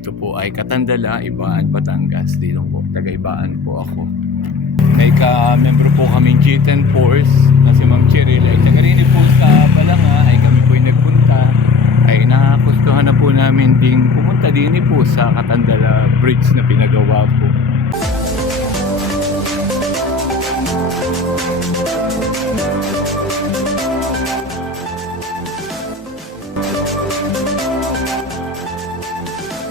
ito po ay Katandala, Ibaan, Batangas. Dito po, taga-Ibaan po ako. May ka-membro po kaming G10 Force na si Ma'am Cheryl ay taga rin po sa Balanga ay kami po ay nagpunta ay nakakustuhan na po namin ding pumunta din po sa Katandala Bridge na pinagawa po.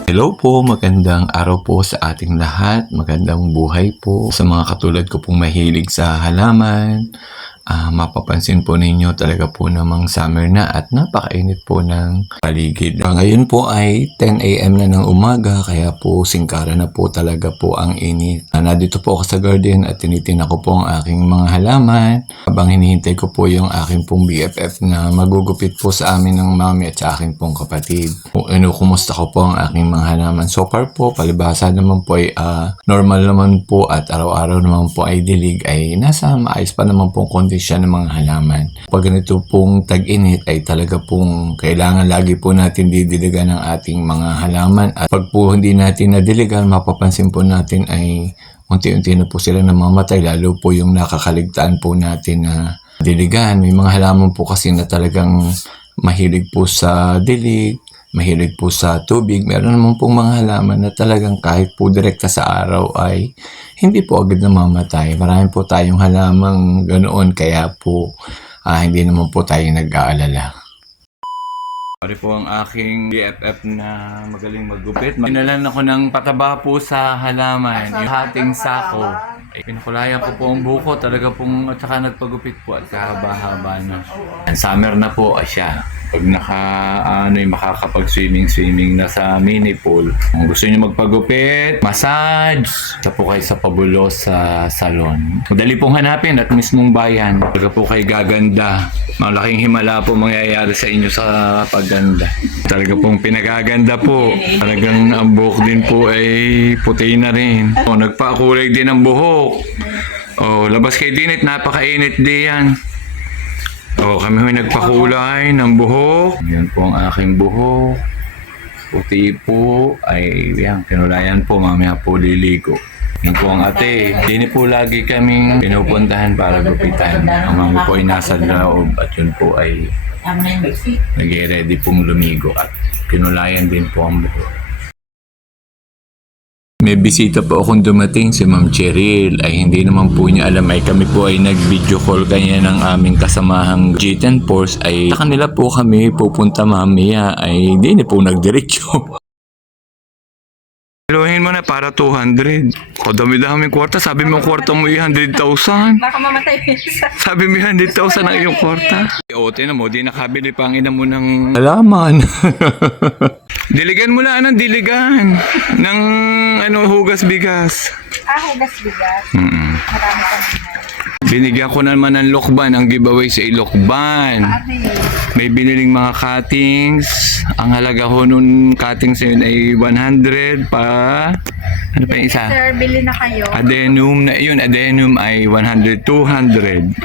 Hello po, magandang araw po sa ating lahat. Magandang buhay po sa mga katulad ko pong mahilig sa halaman. Mapapansin po ninyo talaga po namang summer na at napakainit po ng paligid. Ngayon po ay 10 AM na ng umaga kaya po singkara na po talaga po ang init. Nandito po ako sa garden at tinitingnan ko po ang aking mga halaman habang hinihintay ko po yung aking pong BFF na magugupit po sa amin ng mami at sa aking pong kapatid. Kumusta ko po ang aking mga halaman. So far po, palibhasa naman po ay normal naman po at araw-araw naman po ay dilig ay nasa maayos pa naman po condition ng mga halaman. Pag ganito pong tag-init ay talaga pong kailangan lagi po natin didiligan ng ating mga halaman at pag po hindi natin nadiligan, mapapansin po natin ay unti-unti na po sila namamatay, lalo po yung nakakaligtaan po natin na diligan. May mga halaman po kasi na talagang mahilig po sa dilig, mahilig po sa tubig. Meron naman pong mga halaman na talagang kahit po direkta sa araw ay hindi po agad namamatay. Marami po tayong halamang ganoon kaya po hindi naman po tayo nag-aalala. Pari po ang aking BFF na magaling maggupit. Pinalan ako ng pataba po sa halaman. Yung hating sako. Pinakulayan ko po ang buko. Talaga pong at saka nagpagupit po at kahaba-haba na. Summer na po siya. Pag makakapag-swimming na sa mini pool. Kung gusto niyo magpagupit, massage, sa po kayo sa Pabulos sa salon. Madali pong hanapin at mismong bayan. Talaga po kayo gaganda. Malaking himala po mangyayari sa inyo sa pagganda. Talaga pong pinagaganda po. Talagang ang buhok din po ay puti na rin. Nagpakulay din ang buhok. Labas kay Dinit, napakainit din yan. Kami may nagpakulay ng buhok. Yan po ang aking buhok. Puti po. Ay, yan, kinulayan po. Mamaya po liligo. Yan po ang ate. Hindi po lagi kaming pinupuntahan para gupitan. Ang mami po ay nasa loob at yun po ay nag-ready pong lumigo at kinulayan din po ang buhok. May bisita po akong dumating si Ma'am Cheryl ay hindi naman po niya alam ay kami po ay nag-video call kanya ng aming kasamahang G10 Force ay sa kanila po kami pupunta mamaya ay hindi na po nagdiretso. Iluhin mo na para 200. Dami-dami kwarta. Sabi mo kwarta mo 100,000. Baka mamatay pinsa. Sabi mo 100,000 na iyong kwarta. Tinan mo, di nakabili pa ang ina mo ng halaman. Diligan mo lang ng diligan. Ng hugas bigas. Hugas bigas. Marami pa naman. Binigyan ko naman ng lokban, ang giveaway sa Ilokban. May biniling mga cuttings. Ang halaga ho nun cuttings yun ay 100 pa. Ano pa yung isa? Sir, bili na kayo. Adenum na yun. Adenum ay 100, 200.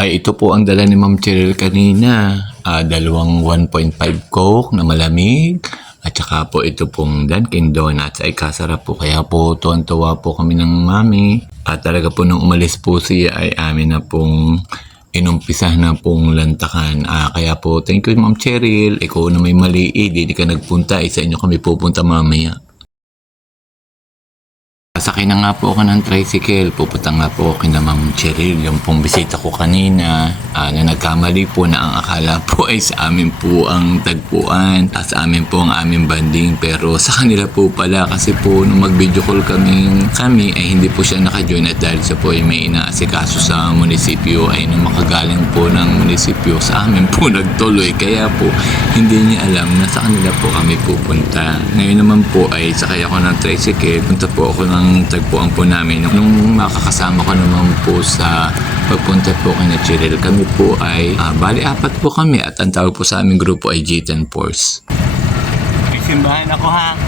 Ay ito po ang dala ni Ma'am Cheryl kanina. Dalawang 1.5 Coke na malamig. At saka po ito pong Dunkin Donuts ay kasarap po. Kaya po tuwan-tuwa po kami ng mami. At talaga po nung umalis po siya ay amin na pong inumpisa na pong lantakan. Kaya po thank you Ma'am Cheryl. Ikaw na may mali di ka nagpunta. Sa inyo kami pupunta mamaya. Sakay na nga po ako ng tricycle. Pupunta nga po ako kina Ma'am Cheryl. Yung pong bisita ko kanina na nagkamali po na ang akala po ay sa amin po ang tagpuan. Sa amin po ang aming banding. Pero sa kanila po pala kasi po nung mag-video call kami ay hindi po siya naka-join at dahil siya po ay may inaasikaso sa munisipyo ay nung makagaling po ng munisipyo sa amin po nagtuloy. Kaya po hindi niya alam na sa kanila po kami pupunta. Ngayon naman po ay sakay ako ng tricycle. Punta po ako ng tagpuan po namin. Nung makakasama ko naman po sa pagpunta po kay Cheryl, kami po ay bali 4 po kami at ang tawag po sa aming grupo ay G10 Force. May simbahan ako ha.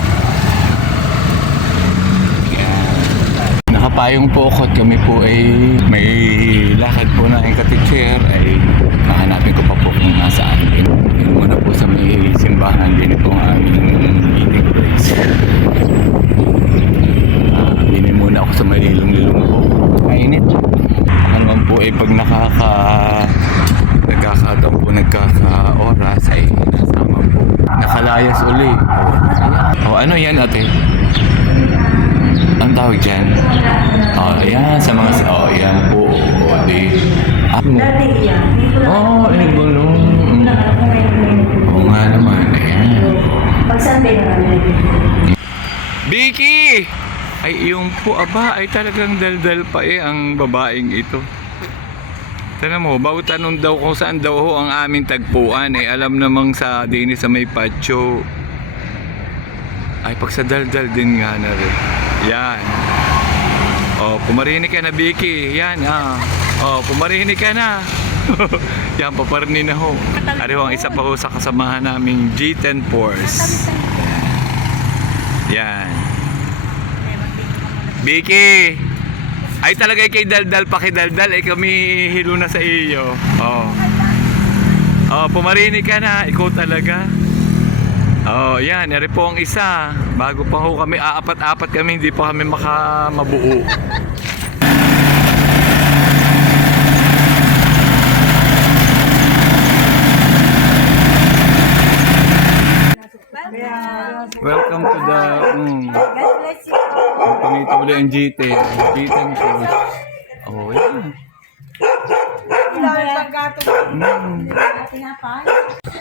Nakapayong po ako at kami po ay may lakad po na ang ka-teacher ay hahanapin ko pa po kung nasaan. Yun muna po sa may simbahan din po ang aming meeting place. ano yan, ate? Ang tawag dyan? Oh, ayan, sa mga... Oh, ayan po. O, di... Dati yan. Oh, ay, gulong. Oo nga naman. Ayan. Pag Sunday naman. Vicky! Ay, yung po, aba, ay talagang daldal pa ang babaeng ito. Tana mo, bawat tanong daw kung saan daw ho ang aming tagpuan. Eh, alam namang sa dinis sa may patio. Ay, pag sa daldal din nga na rin. Yan. Oh, pumarinig ka na, Vicky. Yan, Oh, pumarinig ka na. Yan, paparni na ho. Ariho, ang isa pa ho sa kasamahan naming G10 Force. Yan. Vicky! Ay talaga kay daldal pa kay daldal ay kami hilo na sa iyo. Oh. Oh, pumarinig ka na, ikaw talaga. Oh, yan, eri po ang isa. Bago pa ho kami aapat-apat kami, hindi pa kami mabuo. Welcome to the God bless you. pangito ulit ang G10. G10 Force. Oh, yan.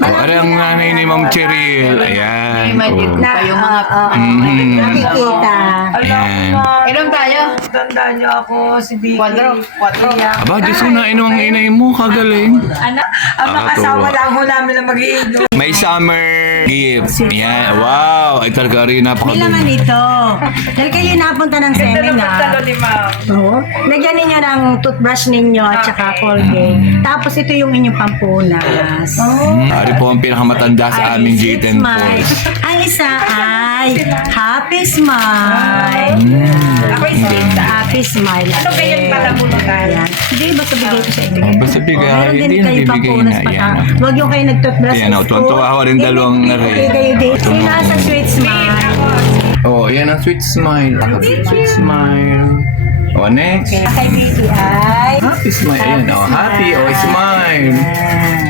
Oh, ari ang nanay ni Ma'am Cheryl. Ayan. Oh. Kayo mga... Nakikita. Ayan. Inom tayo? Tandaan niyo ako, si Vicky. 4. Aba, Diyos ko na, ino ang inay mo, kagaling. Anak, ang makasawa lang ho namin na mag-iinom. May summer gift. Ayan. Wow. Ay talaga rin, May laman napakagaling. ito. Dahil kayo napunta ng Talo seminar. ni Ma'am. Oo. Lagyan ninyo ng toothbrush ninyo at saka Colgate. Tapos ito yung inyong pampunas. Ari po ang pinakamatanda sa aming G10 Smile. Force. Ang isa ay Happy Smile. Ako is Rita. Happy Smile. Ano kaya yung palamunutan? Ayan. Hindi, basta bigay ko sa inyo. Oh, basta bigay. Meron din Hindi kayo nagbibigay pampunas na. pa. Ayan. Huwag yung kayo nag-toothbrush Ayan, sa oh, school. tuwan-tuwa ako rin dalawang narin. Bigay kayo din. Sino nasa Sweet Smile? Oh, ayan ang sweet smile. Sweet smile. Oh, next. Kay Vicky ay... Happy smile. Ayan, oh, happy. Oh, smile.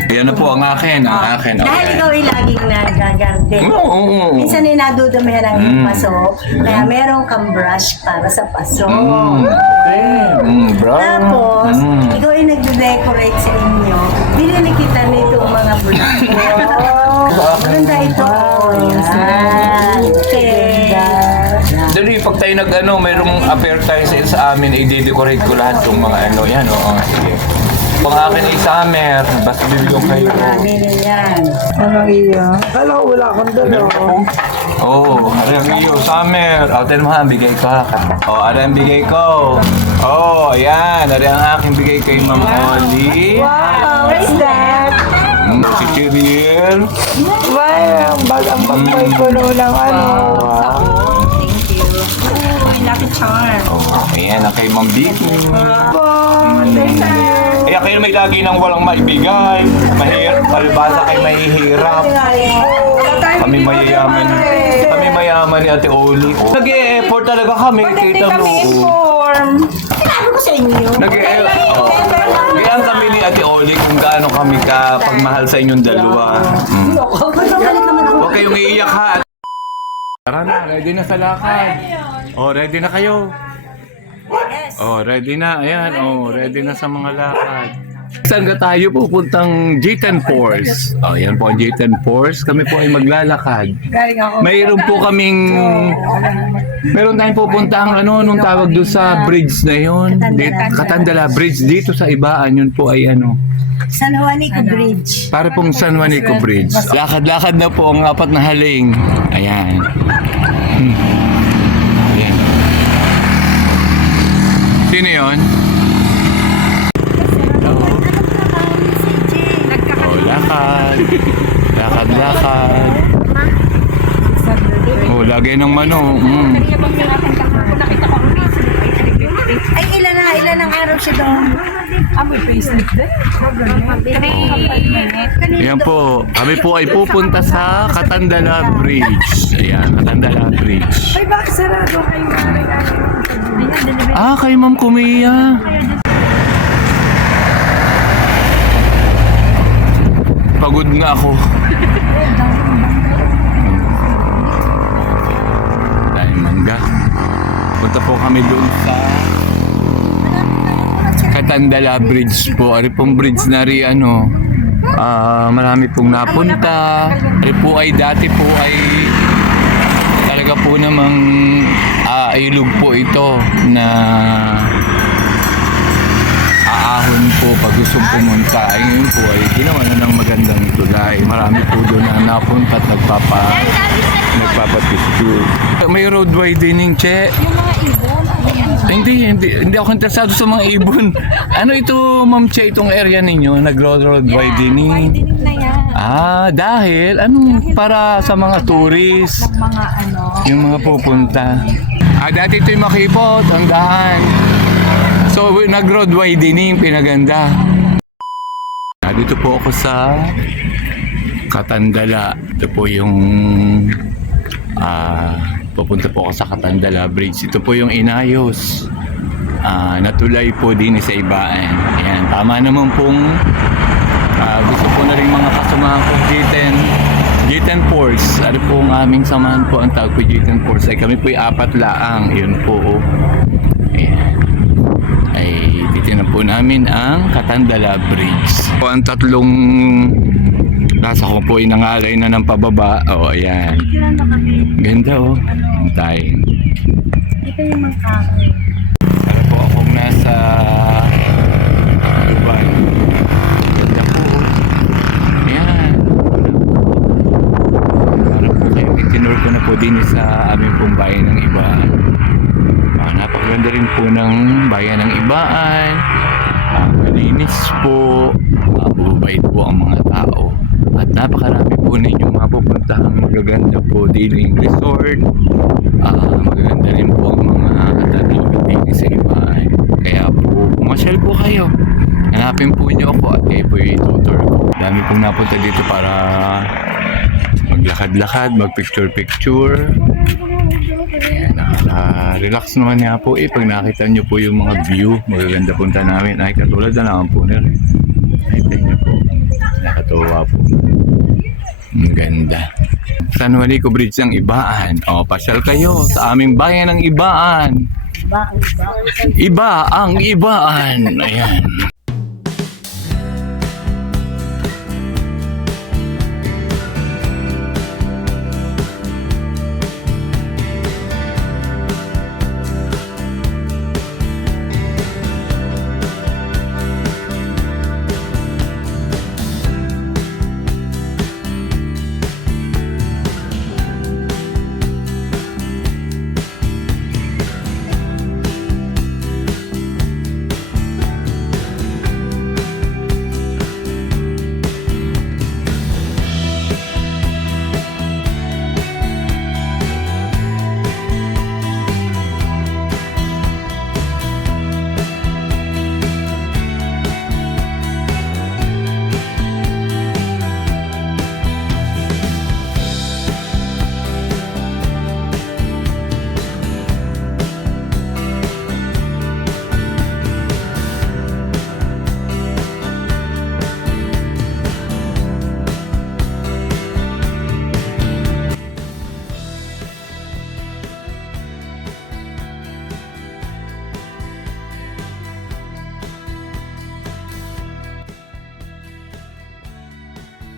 Ayan na po ang akin. Ang akin. Oh, Dahil ikaw ay laging nagagarte. Oo. Minsan ay nadudumihan ang iyong Mm. paso, kaya meron kang brush para sa paso. Bro. Tapos, Mm. ikaw ay nagde-decorate sa inyo. Binili kita nito mga brush ko. Maganda ito. Yan. Okay. Dali, pag tayo mayroong affair tayo sa amin, i-decorate ko lahat yung mga yan, oo. Sige. Pang akin ay summer, basta bibigyan kayo. Marami na yan. Ano iyo? Kala ko wala akong dalo. Oh, ano yung iyo, summer. O, mo ha, bigay ko ha. Oh, ano yung bigay ko? Oh, ayan. Ano ang aking bigay kay Ma'am Oli. Wow, what is that? Si Cheryl. Wow, bagang pagpay ko noon ng ano. Thank you. Uy, lucky charm. Oh, ayan, ang kay Ma'am Vicky. Wow, thank you. Kaya kayo may lagi nang walang maibigay. Mahirap, palibasa kayo mahihirap. Kami mayayaman. Kami mayaman ni Ate Oli. Nag-e-effort talaga kami. Hindi Kita kami mo. inform. Sinabi ko sa inyo. Nag-e-effort. Kaya kami ni Ate Oli kung gaano kami ka pagmahal sa inyong dalawa. Balik naman ako. Huwag kayong iiyak ha. Tara na, ready na sa lakad. Oh, ready na kayo. Yes. Oh, ready na. Ayan, oh, ready na sa mga lakad. Saan ka tayo pupuntang G10 Force? Oh, yan po ang G10 Force. Kami po ay maglalakad. Galing ako. Mayroon po kaming... Meron tayong pupuntang nung tawag doon sa bridge na yun. Katandala Bridge. Dito sa Ibaan, yun po ay San Juanico Bridge. para pong San Juanico Bridge. Lakad-lakad na po ang apat na haling. Ayan. Ayan. Sino yun? Oh, lakad. Lakad-lakad. Oh, lagay ng mano. Ay, ilan ang araw siya doon? May payslip din. Ayan po. Kami po ay pupunta sa Katandala Bridge. Ayan, Katandala Bridge. Ay, bakit sarado kayo? Ah, kay Ma'am Kumiya. Pagod nga ako. Punta po kami doon sa Katandala Bridge po. Ari pong bridge na rin marami pong napunta. Ari po ay dati po ay talaga po namang ilog po ito na aahon po pag gusto pumunta. Ay ngayon po ay ginawa na ng magandang tulay. Marami po doon na napunta at nagpapapicture. May road widening, Che. Yung mga ibon, Hindi ako interesado sa mga ibon. Ano ito, Ma'am Che, itong area ninyo? Nag-road widening? widening na yan. Dahil para sa mga tourist, Ng mga yung mga pupunta. Dati ito yung Makipot, ang daan. So, nag-road widening, pinaganda. Dito po ako sa Katandala. Ito po yung pupunta po ako sa Katandala Bridge. Ito po yung inayos. Natulay po din sa ibaan. Ayan, tama naman pong gusto po na rin mga kasamahan ko G10 Force. Ano po ang aming samahan po ang tawag po G10 Force. Ay kami po ay 4 laang. Yun po. Ayan. Ay titinan po namin ang Katandala Bridge. Po ang tatlong nasa ko po ay nangalay na ng pababa. Ayan. Ganda Tayo. ito yung magkakaroon. Para po akong nasa Dubai. Ganda po. Ayan. Para po kayo. Itinur ko na po din sa aming pong bayan ng Ibaan. Napakaganda rin po ng bayan ng Ibaan. Malinis po. Mabubait po ang mga tao. At napakarami po ninyo mapupuntahang magaganda po dining resort. Magaganda rin po ang mga tatawid din sa Ibaan. Kaya po, pumasyal po kayo. Hanapin po niyo ako at kayo po yung tutor ko. Dami pong napunta dito para maglakad-lakad, magpicture-picture. Ayan, nakaka-relax naman nga po pag nakita nyo po yung mga view. Magaganda punta namin. Ay, katulad na naman po nila. Nakita nyo po. Nakatuwa po. Ang ganda. San Juanico Bridge ng Ibaan. Pasyal kayo sa aming bayan ng Ibaan. Iba ang Ibaan. Ayan.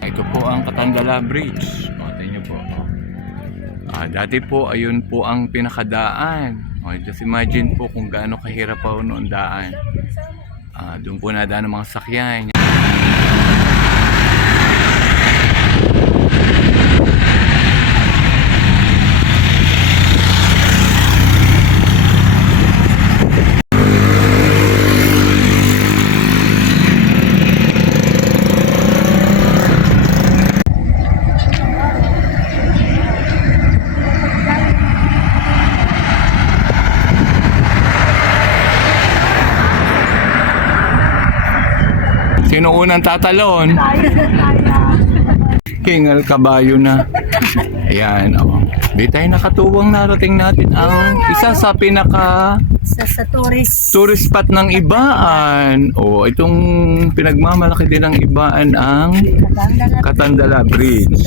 Ito po ang Katandala Bridge. Tingnan niyo po. Dati po, ayun po ang pinakadaan. Just imagine po kung gaano kahirap pa noon daan. Doon po nadaan ng mga sakyan. Sino unang tatalon? Hingal kabayo na. Ayan, Di tayo nakatuwang narating natin ang isa sa pinaka Sa tourist. tourist spot ng Ibaan. O, itong pinagmamalaki din ng Ibaan ang Katandala Bridge.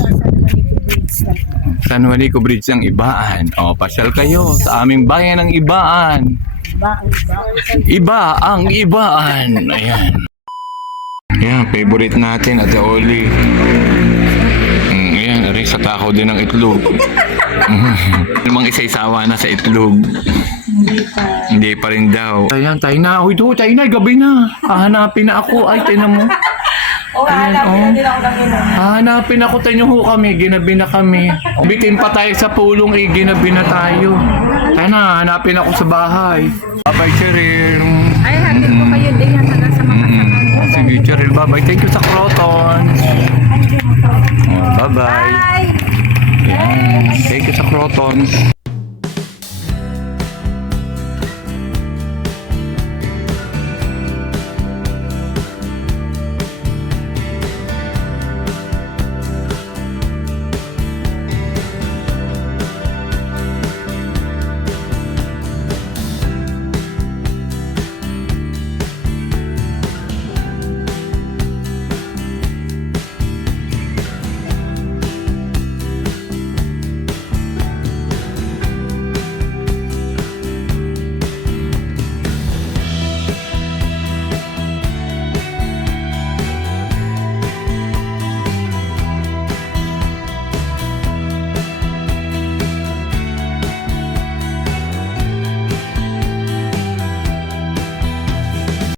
San Juanico Bridge ng Ibaan. O, pasyal kayo sa aming bayan ng Ibaan. Iba ang Ibaan. Ayan. Yan, favorite natin, Ate Oli. Ayan, rin sa takaw din ng itlog. Namang isa-isawa na sa itlog. Hindi pa rin daw. Ayan, tayo na. Uy, do, tayo na. Gabi na. Hahanapin na ako. Ay, tayo na mo. Ayan, hahanapin ako. Tayo ho kami. Ginabi na kami. Bitin pa tayo sa pulong. Ginabi na tayo. Tayo na. Hahanapin ako sa bahay. Bye-bye, Cheryl. Ay, hatid ko kayo din yan hanggang sa makasama. Sige, Cheryl. Bye-bye. Thank you sa Croton. Bye-bye. Ayan. Thank you sa Croton.